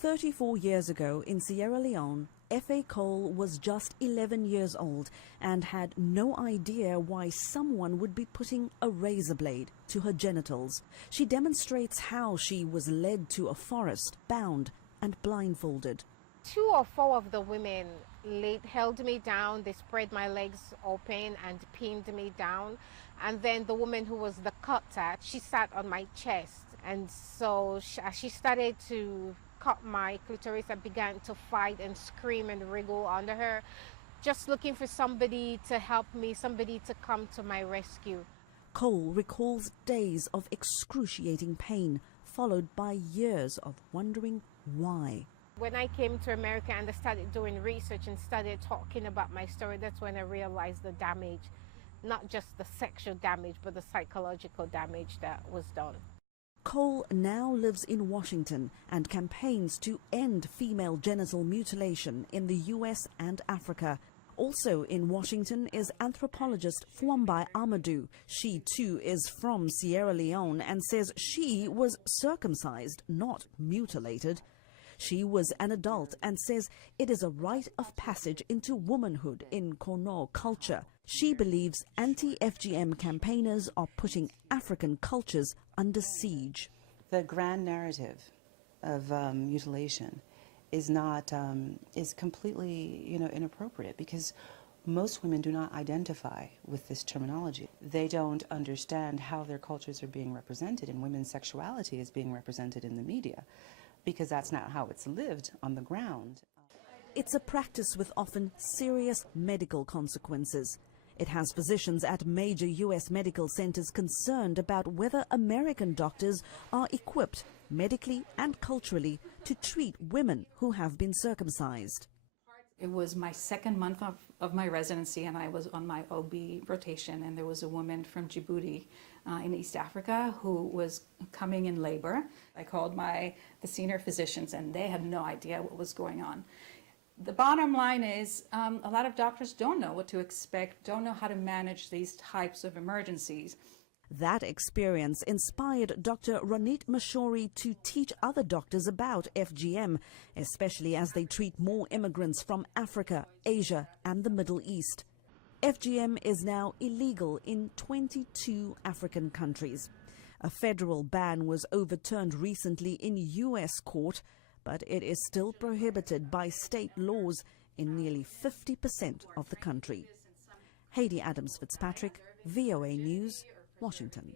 34 years ago in Sierra Leone, F.A. Cole was just 11 years old and had no idea why someone would be putting a razor blade to her genitals. She demonstrates how she was led to a forest, bound and blindfolded. 2 or 4 of the women held me down. They spread my legs open and pinned me down. And then the woman who was the cutter, she sat on my chest. And so she started to cut my clitoris. I began to fight and scream and wriggle under her, just looking for somebody to help me, somebody to come to my rescue. Cole recalls days of excruciating pain, followed by years of wondering why. When I came to America and I started doing research and started talking about my story, that's when I realized the damage, not just the sexual damage, but the psychological damage that was done. Cole now lives in Washington and campaigns to end female genital mutilation in the US and Africa. Also in Washington is anthropologist Fuambai Amadou. She too is from Sierra Leone and says she was circumcised, not mutilated. She was an adult and says it is a rite of passage into womanhood in Kono culture. She believes anti-FGM campaigners are putting African cultures under siege. The grand narrative of mutilation is completely, inappropriate, because most women do not identify with this terminology. They don't understand how their cultures are being represented and women's sexuality is being represented in the media, because that's not how it's lived on the ground. It's a practice with often serious medical consequences. It has physicians at major U.S. medical centers concerned about whether American doctors are equipped medically and culturally to treat women who have been circumcised. It was my second month of my residency, and I was on my OB rotation, and there was a woman from Djibouti in East Africa who was coming in labor. I called the senior physicians, and they had no idea what was going on. The bottom line is a lot of doctors don't know what to expect, don't know how to manage these types of emergencies. That experience inspired Dr. Ronit Mashori to teach other doctors about FGM, especially as they treat more immigrants from Africa, Asia and the Middle East. FGM is now illegal in 22 African countries. A federal ban was overturned recently in U.S. court, but it is still prohibited by state laws in nearly 50% of the country. Heidi Adams Fitzpatrick, VOA News, Washington.